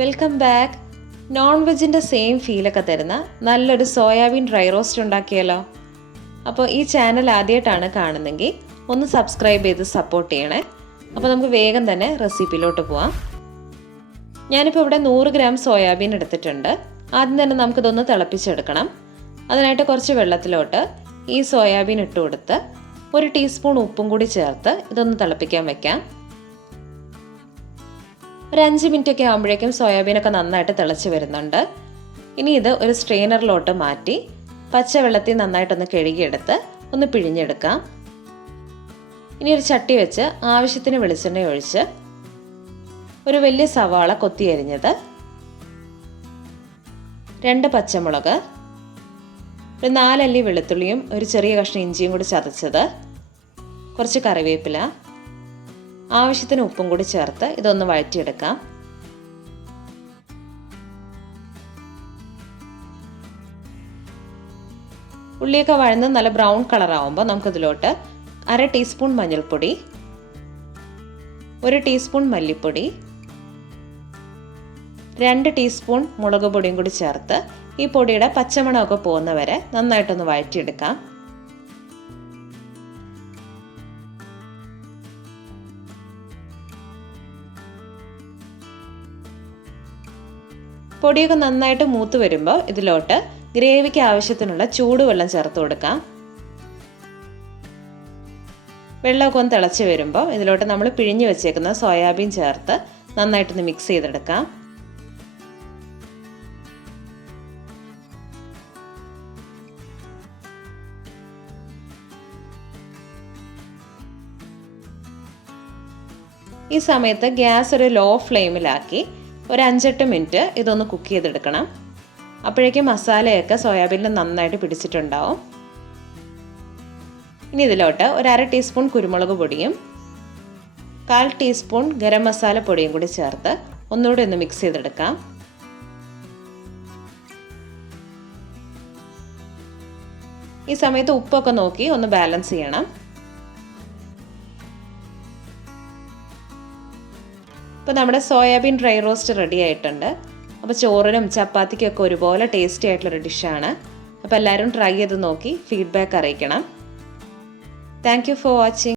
Welcome back. Non വെജിൻ്റെ same ഫീലൊക്കെ തരുന്ന നല്ലൊരു soybean dry roast ഉണ്ടാക്കിയാലോ? അപ്പോൾ ഈ ചാനൽ ആദ്യമായിട്ടാണ് കാണുന്നതെങ്കിൽ ഒന്ന് സബ്സ്ക്രൈബ് ചെയ്ത് സപ്പോർട്ട് ചെയ്യണേ. അപ്പോൾ നമുക്ക് വേഗം തന്നെ റെസിപ്പിയിലോട്ട് പോവാം. ഞാനിപ്പോൾ ഇവിടെ 100 ഗ്രാം സോയാബീൻ എടുത്തിട്ടുണ്ട്. ആദ്യം തന്നെ നമുക്കിതൊന്ന് തിളപ്പിച്ചെടുക്കണം. അതിനായിട്ട് കുറച്ച് വെള്ളത്തിലോട്ട് ഈ സോയാബീൻ ഇട്ട് കൊടുത്ത് 1 ടീസ്പൂൺ ഉപ്പും കൂടി ചേർത്ത് ഇതൊന്ന് തിളപ്പിക്കാൻ വെക്കാം. ഒരു 5 മിനിറ്റ് ഒക്കെ ആകുമ്പോഴേക്കും സോയാബീനൊക്കെ നന്നായിട്ട് തിളച്ച് വരുന്നുണ്ട്. ഇനി ഇത് ഒരു സ്ട്രെയിനറിലോട്ട് മാറ്റി പച്ചവെള്ളത്തിൽ നന്നായിട്ടൊന്ന് കഴുകിയെടുത്ത് ഒന്ന് പിഴിഞ്ഞെടുക്കാം. ഇനി ഒരു ചട്ടി വെച്ച് ആവശ്യത്തിന് വെളിച്ചെണ്ണ ഒഴിച്ച് ഒരു വലിയ സവാള കൊത്തി അരിഞ്ഞത്, 2 പച്ചമുളക്, ഒരു 4 അല്ലി വെളുത്തുള്ളിയും ഒരു ചെറിയ കഷ്ണം ഇഞ്ചിയും കൂടി ചതച്ചത്, കുറച്ച് കറിവേപ്പില, ആവശ്യത്തിന് ഉപ്പും കൂടി ചേർത്ത് ഇതൊന്ന് വഴറ്റിയെടുക്കാം. ഉള്ളിയൊക്കെ വഴന്ന് നല്ല ബ്രൗൺ കളറാവുമ്പോൾ നമുക്കിതിലോട്ട് 1/2 ടീസ്പൂൺ മഞ്ഞൾപ്പൊടി, 1 ടീസ്പൂൺ മല്ലിപ്പൊടി, 2 ടീസ്പൂൺ മുളക് പൊടിയും കൂടി ചേർത്ത് ഈ പൊടിയുടെ പച്ചമണമൊക്കെ പോകുന്നവരെ നന്നായിട്ടൊന്ന് വഴറ്റിയെടുക്കാം. പൊടിയൊക്കെ നന്നായിട്ട് മൂത്ത് വരുമ്പോൾ ഇതിലോട്ട് ഗ്രേവിക്ക് ആവശ്യത്തിനുള്ള ചൂടുവെള്ളം ചേർത്ത് കൊടുക്കാം. വെള്ളമൊക്കെ ഒന്ന് തിളച്ച് വരുമ്പോൾ ഇതിലോട്ട് നമ്മൾ പിഴിഞ്ഞ് വെച്ചേക്കുന്ന സോയാബീൻ ചേർത്ത് നന്നായിട്ടൊന്ന് മിക്സ് ചെയ്തെടുക്കാം. ഈ സമയത്ത് ഗ്യാസ് ഒരു ലോ ഫ്ലെയിമിലാക്കി ഒരു 5-8 മിനിറ്റ് ഇതൊന്ന് കുക്ക് ചെയ്തെടുക്കണം. അപ്പോഴേക്കും മസാലയൊക്കെ സോയാബീനിൽ നന്നായിട്ട് പിടിച്ചിട്ടുണ്ടാവും. ഇനി ഇതിലോട്ട് ഒരു 1/2 ടീസ്പൂൺ കുരുമുളക് പൊടിയും 1/4 ടീസ്പൂൺ ഗരം മസാല പൊടിയും കൂടി ചേർത്ത് ഒന്നുകൂടി ഒന്ന് മിക്സ് ചെയ്തെടുക്കാം. ഈ സമയത്ത് ഉപ്പൊക്കെ നോക്കി ഒന്ന് ബാലൻസ് ചെയ്യണം. ഇപ്പോൾ നമ്മുടെ സോയാബീൻ ഡ്രൈ റോസ്റ്റ് റെഡി ആയിട്ടുണ്ട്. അപ്പോൾ ചോറിനും ചപ്പാത്തിക്കും ഒക്കെ ഒരുപോലെ ടേസ്റ്റി ആയിട്ടുള്ളൊരു ഡിഷാണ്. അപ്പോൾ എല്ലാവരും ട്രൈ ചെയ്ത് നോക്കി ഫീഡ്ബാക്ക് അറിയിക്കണം. Thank you for watching.